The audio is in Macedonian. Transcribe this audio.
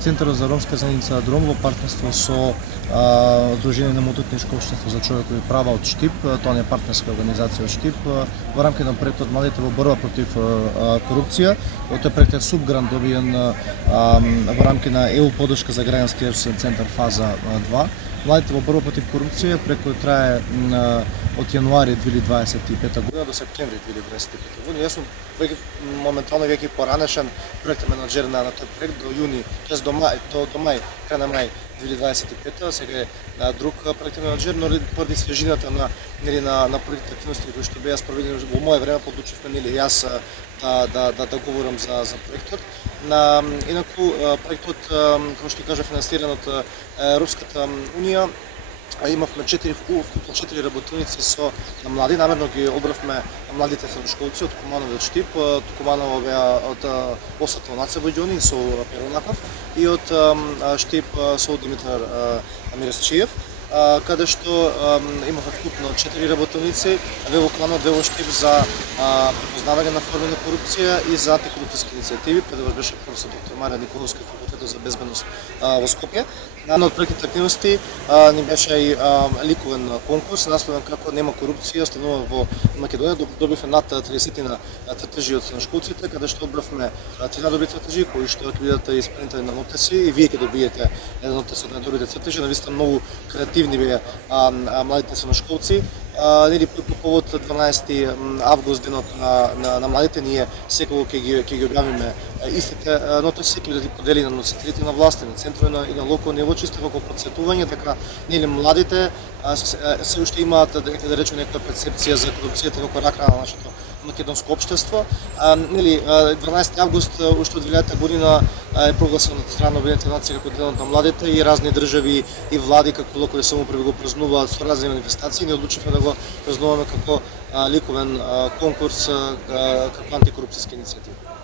Центарот за ромска заедница Дром во партнерство со Сдружение на Мултиетничко општество за човекови права од Штип, тоа не е партнерска организација од Штип, во рамките на проектот Младите во борба против корупција. Тој проект е субгрант добиен во рамките на ЕУ поддршка за граѓански центар фаза 2. Младите во борба против корупција проект кој трае од јануари 2025 година до септември 2025 година. Јас сум моментално веќе поранешен проектен менаџер на тој проект до јуни, тоест до мај, крај на мај 2025, сега е друг проектен менаџер, но поради свежината на проектните активности кои што беа спроведени во мое време, подлучивме јас да говорам за проектот. Инаку проектот, како што кажа, финансиран од Европската унија. Имавме 4 работилници со млади, намерно ги обравме младите средношколци од Куманово од Штип, Куманово беа од Осата Наце Војдјони со Перонаков и од Штип со Димитар Миресчиев, каде што имавме вкупно 4 работилници, 2 во Клано, 2 во Штип за препознавање на форми на корупција и за антикорупцијски иницијативи. Предвод беше професор доктор Марија Николовска од Факултетот за безбедност во Скопје. Една од проектните активности ни беше и ликовен конкурс, насловен како "Нема корупција", станува во Македонија. Добивме над 30 на цртежи од средношколците, каде што одбравме 3 најдобри цртежи, кои што ќе бидат испринтани на нотеси и вие ќе добиете еден нотес од најдобрите цртежи. Навистина многу креативни беа младите средношколци. По повод 12 август, денот на младите, ние секогаш ќе ги објавиме истите нотеси, ќе бидат подели на носителите на власт, на центрови и на локални ниво, чисто како потсетување дека младите се уште имаат, да речеме, некоја перцепција за корупцијата како рак рана на нашето македонско општество. 12 август уште од 2000 година е прогласен од страна на Обединетите нации како денот на младите и разни држави и влади како локални самоуправи го празнуваат со разни манифестации. Ние одлучивме да го празнуваме како ликовен конкурс, како антикорупцијска иницијатива.